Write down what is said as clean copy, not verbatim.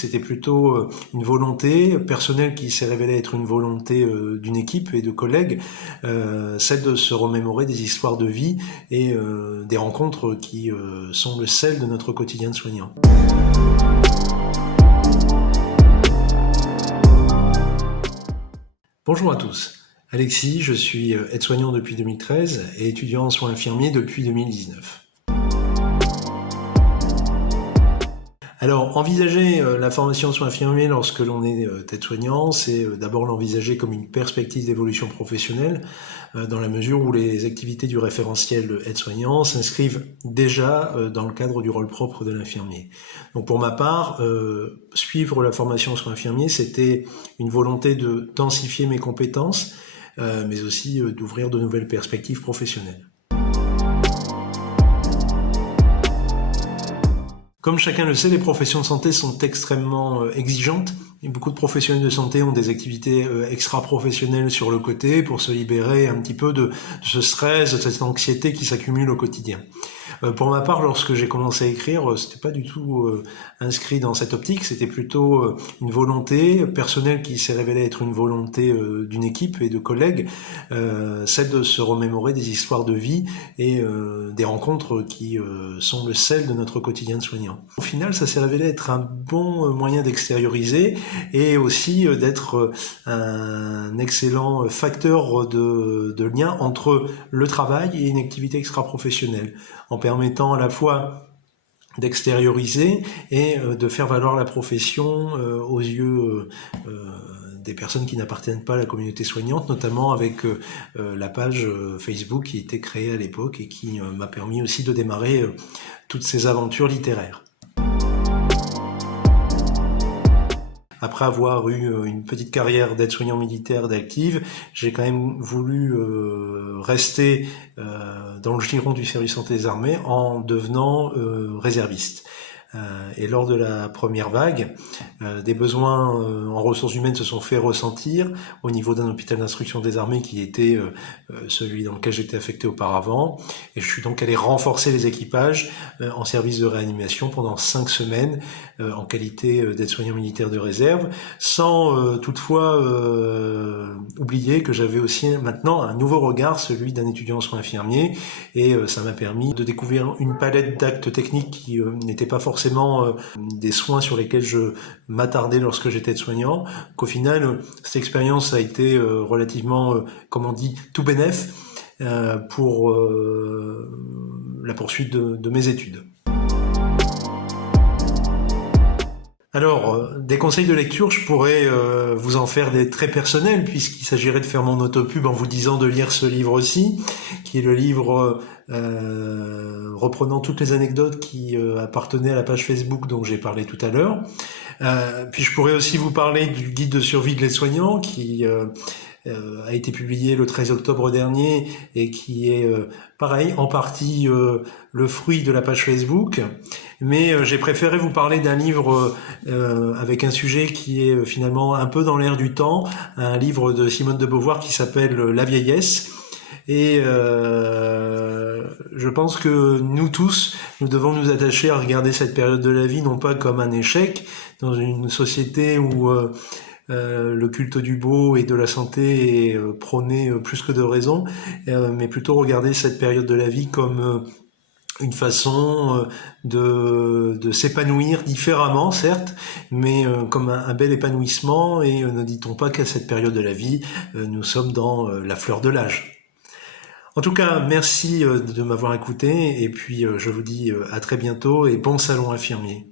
c'était plutôt une volonté personnelle qui s'est révélée être une volonté d'une équipe et de collègues, celle de se remémorer des histoires de vie et des rencontres qui sont le sel de notre quotidien de soignant. Bonjour à tous, Alexis, je suis aide-soignant depuis 2013 et étudiant en soins infirmiers depuis 2019. Alors, envisager la formation en soins infirmiers lorsque l'on est aide-soignant, c'est d'abord l'envisager comme une perspective d'évolution professionnelle, dans la mesure où les activités du référentiel aide-soignant s'inscrivent déjà dans le cadre du rôle propre de l'infirmier. Donc pour ma part, suivre la formation en soins infirmiers, c'était une volonté de densifier mes compétences, mais aussi d'ouvrir de nouvelles perspectives professionnelles. Comme chacun le sait, les professions de santé sont extrêmement exigeantes. Et beaucoup de professionnels de santé ont des activités extra-professionnelles sur le côté pour se libérer un petit peu de ce stress, de cette anxiété qui s'accumule au quotidien. Pour ma part, lorsque j'ai commencé à écrire, c'était pas du tout inscrit dans cette optique, c'était plutôt une volonté personnelle qui s'est révélée être une volonté d'une équipe et de collègues, celle de se remémorer des histoires de vie et des rencontres qui sont le sel de notre quotidien de soignant. Au final, ça s'est révélé être un bon moyen d'extérioriser et aussi d'être un excellent facteur de lien entre le travail et une activité extra-professionnelle, en permettant à la fois d'extérioriser et de faire valoir la profession aux yeux des personnes qui n'appartiennent pas à la communauté soignante, notamment avec la page Facebook qui était créée à l'époque et qui m'a permis aussi de démarrer toutes ces aventures littéraires. Après avoir eu une petite carrière d'aide-soignant militaire d'active, j'ai quand même voulu rester dans le giron du service santé des armées en devenant réserviste. Et lors de la première vague, des besoins en ressources humaines se sont fait ressentir au niveau d'un hôpital d'instruction des armées qui était celui dans lequel j'étais affecté auparavant. Et je suis donc allé renforcer les équipages en service de réanimation pendant 5 semaines en qualité d'aide-soignant militaire de réserve, sans toutefois oublier que j'avais aussi maintenant un nouveau regard, celui d'un étudiant en soins infirmiers, et ça m'a permis de découvrir une palette d'actes techniques qui n'étaient pas forcément des soins sur lesquels je m'attardais lorsque j'étais aide-soignant, qu'au final, cette expérience a été relativement, comme on dit, tout bénef pour la poursuite de mes études. Alors, des conseils de lecture, je pourrais vous en faire des très personnels, puisqu'il s'agirait de faire mon autopub en vous disant de lire ce livre-ci, qui est le livre reprenant toutes les anecdotes qui appartenaient à la page Facebook dont j'ai parlé tout à l'heure. Puis je pourrais aussi vous parler du guide de survie de l'aide-soignant, qui a été publié le 13 octobre dernier et qui est pareil, en partie le fruit de la page Facebook, mais j'ai préféré vous parler d'un livre avec un sujet qui est finalement un peu dans l'air du temps, un livre de Simone de Beauvoir qui s'appelle La vieillesse. Et je pense que nous tous, nous devons nous attacher à regarder cette période de la vie non pas comme un échec dans une société où le culte du beau et de la santé est prôné plus que de raison, mais plutôt regarder cette période de la vie comme une façon de s'épanouir différemment, certes, mais comme un bel épanouissement, et ne dit-on pas qu'à cette période de la vie, nous sommes dans la fleur de l'âge. En tout cas, merci de m'avoir écouté, et puis je vous dis à très bientôt, et bon salon infirmier.